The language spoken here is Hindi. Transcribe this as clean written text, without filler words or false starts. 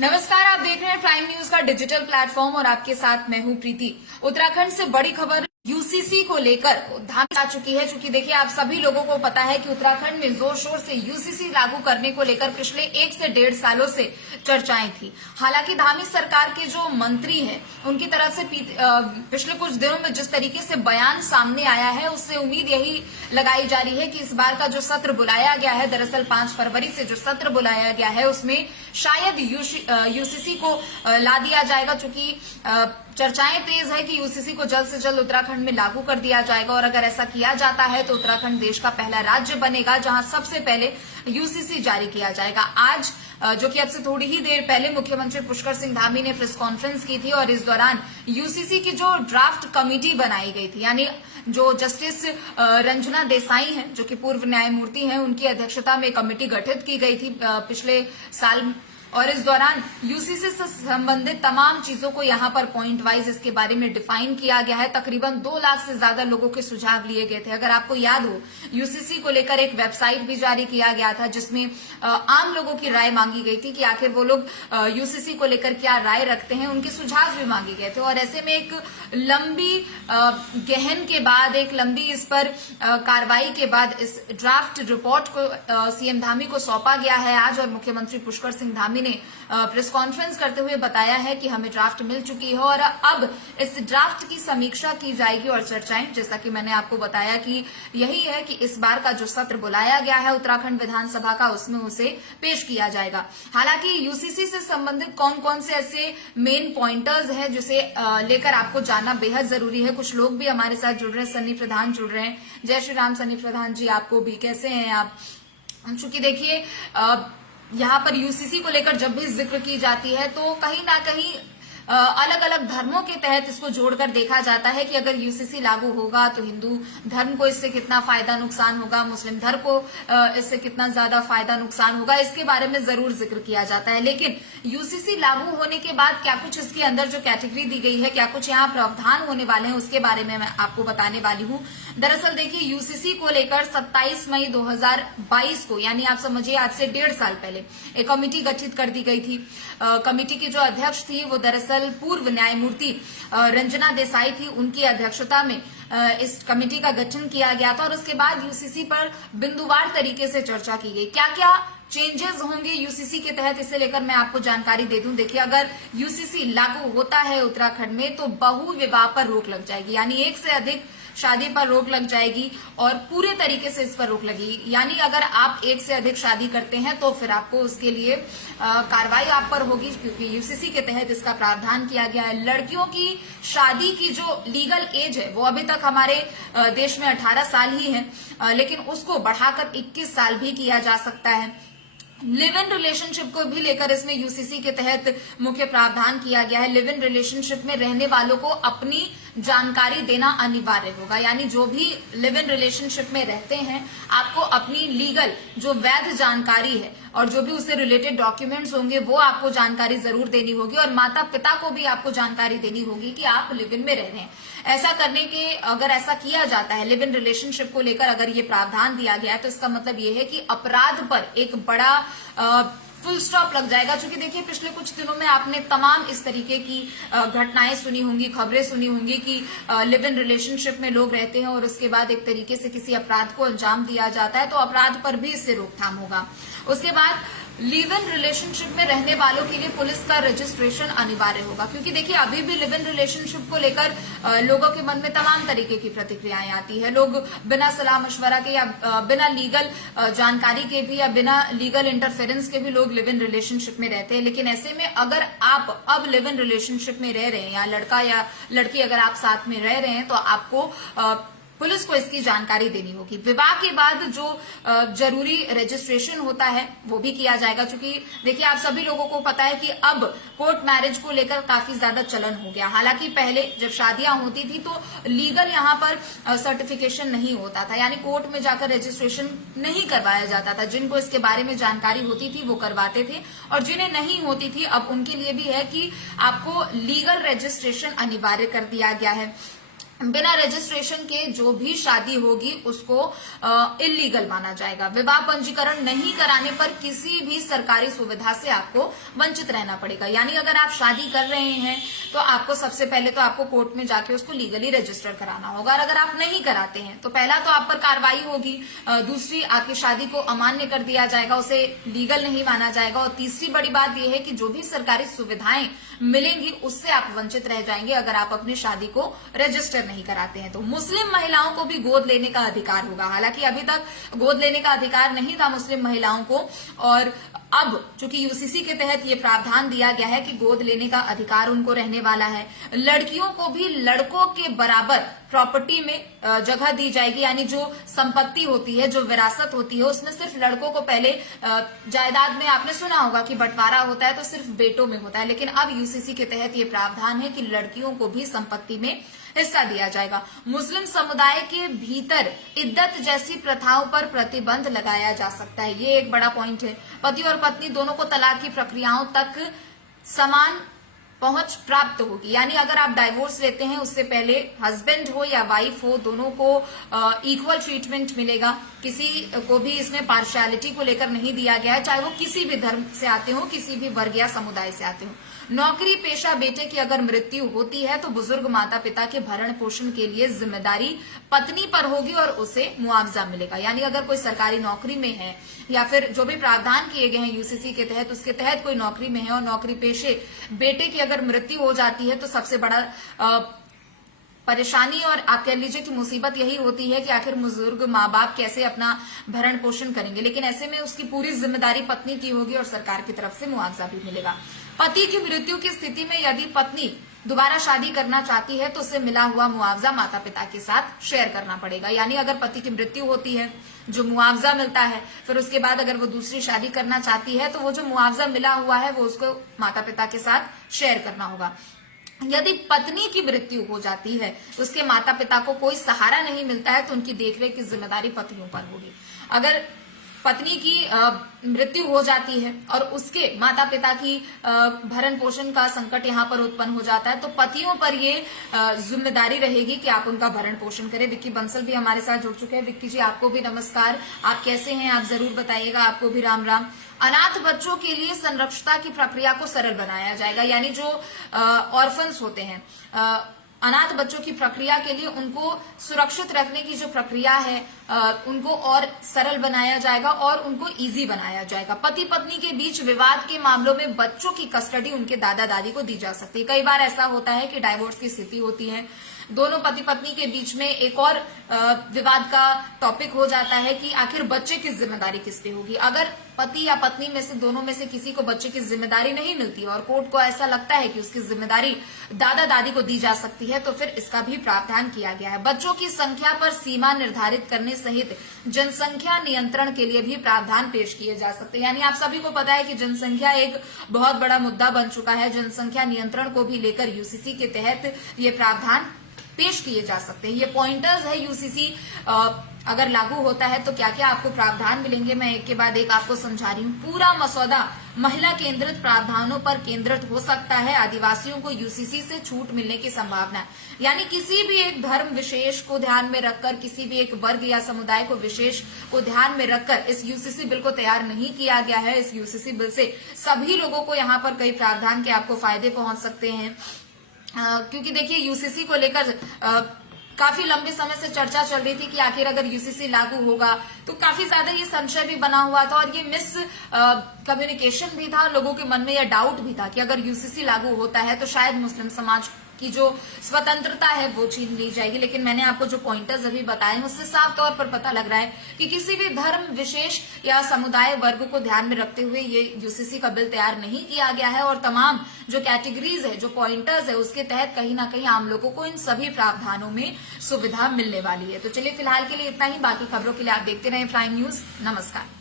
नमस्कार, आप देख रहे हैं प्राइम न्यूज का डिजिटल प्लेटफॉर्म और आपके साथ मैं हूं प्रीति। उत्तराखंड से बड़ी खबर यूसीसी को लेकर धामी आ चुकी है। चूंकि देखिए, आप सभी लोगों को पता है कि उत्तराखंड में जोर शोर से यूसीसी लागू करने को लेकर पिछले 1 से 1.5 सालों से चर्चाएं थी। हालांकि धामी सरकार के जो मंत्री हैं, उनकी तरफ से पिछले कुछ दिनों में जिस तरीके से बयान सामने आया है, उससे उम्मीद यही लगाई जा रही है कि इस बार का जो सत्र बुलाया गया है, दरअसल 5 फरवरी से जो सत्र बुलाया गया है, उसमें शायद यूसीसी को ला दिया जाएगा। चूंकि चर्चाएं तेज है कि यूसीसी को जल्द से जल्द उत्तराखंड में लागू कर दिया जाएगा और अगर ऐसा किया जाता है तो उत्तराखंड देश का पहला राज्य बनेगा जहां सबसे पहले यूसीसी जारी किया जाएगा। आज जो कि अब से थोड़ी ही देर पहले मुख्यमंत्री पुष्कर सिंह धामी ने प्रेस कॉन्फ्रेंस की थी और इस दौरान यूसीसी की जो ड्राफ्ट कमेटी बनाई गई थी, यानी जो जस्टिस रंजना देसाई हैं, जो कि पूर्व न्यायमूर्ति हैं, उनकी अध्यक्षता में कमेटी गठित की गई थी पिछले साल। और इस दौरान यूसीसी से संबंधित तमाम चीजों को यहाँ पर पॉइंट वाइज इसके बारे में डिफाइन किया गया है। तकरीबन 2 लाख से ज्यादा लोगों के सुझाव लिए गए थे। अगर आपको याद हो, यूसीसी को लेकर एक वेबसाइट भी जारी किया गया था जिसमें आम लोगों की राय मांगी गई थी कि आखिर वो लोग यूसीसी को लेकर क्या राय रखते हैं, उनके सुझाव भी मांगे गए थे। और ऐसे में एक लंबी गहन के बाद, एक लंबी इस पर कार्रवाई के बाद इस ड्राफ्ट रिपोर्ट को सीएम धामी को सौंपा गया है आज। और मुख्यमंत्री पुष्कर सिंह धामी ने प्रेस कॉन्फ्रेंस करते हुए बताया है कि हमें ड्राफ्ट मिल चुकी है और अब इस ड्राफ्ट की समीक्षा की जाएगी। और चर्चाएं, जैसा कि मैंने आपको बताया कि यही है कि इस बार का जो सत्र बुलाया गया है उत्तराखंड विधानसभा का, उसमें उसे पेश किया जाएगा। हालांकि यूसीसी से संबंधित कौन कौन से ऐसे मेन पॉइंटर्स हैं जिसे लेकर आपको जानना बेहद जरूरी है। कुछ लोग भी हमारे साथ जुड़ रहे हैं। सन्नी प्रधान जुड़ रहे हैं। जय श्री राम सन्नी प्रधान जी, आपको भी कैसे हैं आप? चूंकि देखिए, यहाँ पर यूसीसी को लेकर जब भी जिक्र की जाती है तो कहीं ना कहीं अलग अलग धर्मों के तहत इसको जोड़कर देखा जाता है कि अगर यूसीसी लागू होगा तो हिंदू धर्म को इससे कितना फायदा नुकसान होगा, मुस्लिम धर्म को इससे कितना ज्यादा फायदा नुकसान होगा, इसके बारे में जरूर जिक्र किया जाता है। लेकिन यूसीसी लागू होने के बाद क्या कुछ इसके अंदर जो कैटेगरी दी गई है, क्या कुछ यहाँ प्रावधान होने वाले हैं, उसके बारे में मैं आपको बताने वाली हूँ। दरअसल देखिए, यूसीसी को लेकर 27 मई 2022 को, यानी आप समझिए आज से 1.5 साल पहले, एक कमेटी गठित कर दी गई थी। कमेटी की जो अध्यक्ष थी वो दरअसल पूर्व न्यायमूर्ति रंजना देसाई थी। उनकी अध्यक्षता में इस कमेटी का गठन किया गया था और उसके बाद यूसीसी पर बिंदुवार तरीके से चर्चा की गई। क्या क्या चेंजेस होंगे यूसीसी के तहत, इसे लेकर मैं आपको जानकारी दे दूं। देखिए, अगर यूसीसी लागू होता है उत्तराखंड में तो बहु विवाह पर रोक लग जाएगी, यानी 1 से अधिक शादी पर रोक लग जाएगी और पूरे तरीके से इस पर रोक लगेगी। यानी अगर आप 1 से अधिक शादी करते हैं तो फिर आपको उसके लिए कार्रवाई आप पर होगी, क्योंकि यूसीसी के तहत इसका प्रावधान किया गया है। लड़कियों की शादी की जो लीगल एज है वो अभी तक हमारे देश में 18 साल ही है, लेकिन उसको बढ़ाकर 21 साल भी किया जा सकता है। लिव इन रिलेशनशिप को भी लेकर इसमें यूसीसी के तहत मुख्य प्रावधान किया गया है। लिव इन रिलेशनशिप में रहने वालों को अपनी जानकारी देना अनिवार्य होगा, यानी जो भी लिव इन रिलेशनशिप में रहते हैं, आपको अपनी लीगल जो वैध जानकारी है और जो भी उससे रिलेटेड डॉक्यूमेंट्स होंगे वो आपको जानकारी जरूर देनी होगी। और माता पिता को भी आपको जानकारी देनी होगी कि आप लिव इन में रह रहे हैं। ऐसा करने के, अगर ऐसा किया जाता है, लिव इन रिलेशनशिप को लेकर अगर ये प्रावधान दिया गया है, तो इसका मतलब ये है कि अपराध पर एक बड़ा फुल स्टॉप लग जाएगा। क्योंकि देखिए, पिछले कुछ दिनों में आपने तमाम इस तरीके की घटनाएं सुनी होंगी, खबरें सुनी होंगी कि लिव इन रिलेशनशिप में लोग रहते हैं और उसके बाद एक तरीके से किसी अपराध को अंजाम दिया जाता है, तो अपराध पर भी इससे रोकथाम होगा। उसके बाद लिव इन रिलेशनशिप में रहने वालों के लिए पुलिस का रजिस्ट्रेशन अनिवार्य होगा, क्योंकि देखिए अभी भी लिव इन रिलेशनशिप को लेकर लोगों के मन में तमाम तरीके की प्रतिक्रियाएं आती है। लोग बिना सलाह मशवरा के या बिना लीगल जानकारी के भी या बिना लीगल इंटरफेरेंस के भी लोग लिव इन रिलेशनशिप में रहते हैं। लेकिन ऐसे में अगर आप अब लिव इन रिलेशनशिप में रह रहे हैं, या लड़का या लड़की अगर आप साथ में रह रहे हैं, तो आपको पुलिस को इसकी जानकारी देनी होगी। विवाह के बाद जो जरूरी रजिस्ट्रेशन होता है वो भी किया जाएगा। क्योंकि देखिए, आप सभी लोगों को पता है कि अब कोर्ट मैरिज को लेकर काफी ज्यादा चलन हो गया। हालांकि पहले जब शादियां होती थी तो लीगल यहाँ पर सर्टिफिकेशन नहीं होता था, यानी कोर्ट में जाकर रजिस्ट्रेशन नहीं करवाया जाता था। जिनको इसके बारे में जानकारी होती थी वो करवाते थे, और जिन्हें नहीं होती थी अब उनके लिए भी है कि आपको लीगल रजिस्ट्रेशन अनिवार्य कर दिया गया है। बिना रजिस्ट्रेशन के जो भी शादी होगी उसको इलीगल माना जाएगा। विवाह पंजीकरण नहीं कराने पर किसी भी सरकारी सुविधा से आपको वंचित रहना पड़ेगा। यानी अगर आप शादी कर रहे हैं तो आपको सबसे पहले तो आपको कोर्ट में जाके उसको लीगली रजिस्टर कराना होगा, और अगर आप नहीं कराते हैं तो पहला तो आप पर कार्रवाई होगी, दूसरी आपकी शादी को अमान्य कर दिया जाएगा, उसे लीगल नहीं माना जाएगा, और तीसरी बड़ी बात यह है कि जो भी सरकारी सुविधाएं मिलेंगी उससे आप वंचित रह जाएंगे अगर आप अपनी शादी को रजिस्टर नहीं कराते हैं। तो मुस्लिम महिलाओं को भी गोद लेने का अधिकार होगा। हालांकि अभी तक गोद लेने का अधिकार नहीं था मुस्लिम महिलाओं को, और अब चूंकि यूसीसी के तहत ये प्रावधान दिया गया है कि गोद लेने का अधिकार उनको रहने वाला है। लड़कियों को भी लड़कों के बराबर प्रॉपर्टी में जगह दी जाएगी। यानी जो संपत्ति होती है, जो विरासत होती है, उसमें सिर्फ लड़कों को पहले जायदाद में आपने सुना होगा कि बंटवारा होता है तो सिर्फ बेटों में होता है, लेकिन अब यूसीसी के तहत ये प्रावधान है कि लड़कियों को भी संपत्ति में हिस्सा दिया जाएगा। मुस्लिम समुदाय के भीतर इद्दत जैसी प्रथाओं पर प्रतिबंध लगाया जा सकता है, ये एक बड़ा पॉइंट है। पति और पत्नी दोनों को तलाक की प्रक्रियाओं तक समान पहुंच प्राप्त होगी। यानी अगर आप डाइवोर्स लेते हैं उससे पहले हस्बैंड हो या वाइफ हो, दोनों को इक्वल ट्रीटमेंट मिलेगा। किसी को भी इसमें पार्शियलिटी को लेकर नहीं दिया गया है, चाहे वो किसी भी धर्म से आते हो, किसी भी वर्ग या समुदाय से आते हो। नौकरी पेशा बेटे की अगर मृत्यु होती है तो बुजुर्ग माता पिता के भरण पोषण के लिए जिम्मेदारी पत्नी पर होगी और उसे मुआवजा मिलेगा। यानी अगर कोई सरकारी नौकरी में है या फिर जो भी प्रावधान किए गए हैं यूसीसी के तहत, उसके तहत कोई नौकरी में है और नौकरी पेशे बेटे की अगर मृत्यु हो जाती है तो सबसे बड़ा परेशानी और आप कह लीजिए कि मुसीबत यही होती है कि आखिर बुजुर्ग माँ बाप कैसे अपना भरण पोषण करेंगे। लेकिन ऐसे में उसकी पूरी जिम्मेदारी पत्नी की होगी और सरकार की तरफ से मुआवजा भी मिलेगा। पति की मृत्यु की स्थिति में यदि पत्नी दोबारा शादी करना चाहती है तो उसे मिला हुआ मुआवजा माता पिता के साथ शेयर करना पड़ेगा। यानी अगर पति की मृत्यु होती है, जो मुआवजा मिलता है, फिर उसके बाद अगर वो दूसरी शादी करना चाहती है तो वो जो मुआवजा मिला हुआ है वो उसको माता पिता के साथ शेयर करना होगा। यदि पत्नी की मृत्यु हो जाती है, उसके माता पिता को कोई सहारा नहीं मिलता है तो उनकी देखरेख की जिम्मेदारी पतियों पर होगी। अगर पत्नी की मृत्यु हो जाती है और उसके माता पिता की भरण पोषण का संकट यहाँ पर उत्पन्न हो जाता है तो पतियों पर ये जिम्मेदारी रहेगी कि आप उनका भरण पोषण करें। विक्की बंसल भी हमारे साथ जुड़ चुके हैं। विक्की जी, आपको भी नमस्कार, आप कैसे हैं? आप जरूर बताइएगा। आपको भी राम राम। अनाथ बच्चों के लिए संरक्षता की प्रक्रिया को सरल बनाया जाएगा। यानी जो ऑर्फन्स होते हैं, अनाथ बच्चों की प्रक्रिया के लिए उनको सुरक्षित रखने की जो प्रक्रिया है उनको और सरल बनाया जाएगा और उनको इजी बनाया जाएगा। पति पत्नी के बीच विवाद के मामलों में बच्चों की कस्टडी उनके दादा दादी को दी जा सकती है। कई बार ऐसा होता है कि डाइवोर्स की स्थिति होती है, दोनों पति पत्नी के बीच में एक और विवाद का टॉपिक हो जाता है कि आखिर बच्चे की जिम्मेदारी किस पे होगी। अगर पति या पत्नी में से दोनों में से किसी को बच्चे की जिम्मेदारी नहीं मिलती और कोर्ट को ऐसा लगता है कि उसकी जिम्मेदारी दादा दादी को दी जा सकती है तो फिर इसका भी प्रावधान किया गया है। बच्चों की संख्या पर सीमा निर्धारित करने सहित जनसंख्या नियंत्रण के लिए भी प्रावधान पेश किए जा सकते हैं। यानी आप सभी को पता है कि जनसंख्या एक बहुत बड़ा मुद्दा बन चुका है। जनसंख्या नियंत्रण को भी लेकर यूसीसी के तहत ये प्रावधान पेश किए जा सकते हैं। ये पॉइंटर्स है यूसीसी अगर लागू होता है तो क्या क्या आपको प्रावधान मिलेंगे, मैं एक के बाद एक आपको समझा रही हूँ। पूरा मसौदा महिला केंद्रित प्रावधानों पर केंद्रित हो सकता है। आदिवासियों को यूसीसी से छूट मिलने की संभावना है। यानी किसी भी एक धर्म विशेष को ध्यान में रखकर, किसी भी एक वर्ग या समुदाय को विशेष को ध्यान में रखकर इस यूसीसी बिल को तैयार नहीं किया गया है। इस यूसीसी बिल से सभी लोगों को यहाँ पर कई प्रावधान के आपको फायदे पहुंच सकते हैं। क्योंकि देखिए यूसीसी को लेकर काफी लंबे समय से चर्चा चल रही थी कि आखिर अगर यूसीसी लागू होगा तो काफी ज्यादा ये संशय भी बना हुआ था और ये मिस कम्युनिकेशन भी था, लोगों के मन में यह डाउट भी था कि अगर यूसीसी लागू होता है तो शायद मुस्लिम समाज की जो स्वतंत्रता है वो छीन ली जाएगी। लेकिन मैंने आपको जो पॉइंटर्स अभी बताए हैं उससे साफ तौर पर पता लग रहा है कि किसी भी धर्म विशेष या समुदाय वर्ग को ध्यान में रखते हुए ये यूसीसी का बिल तैयार नहीं किया गया है और तमाम जो कैटेगरीज है, जो पॉइंटर्स है, उसके तहत कहीं ना कहीं आम लोगों को इन सभी प्रावधानों में सुविधा मिलने वाली है। तो चलिए फिलहाल के लिए इतना ही। बाकी खबरों के लिए आप देखते रहें प्राइम न्यूज। नमस्कार।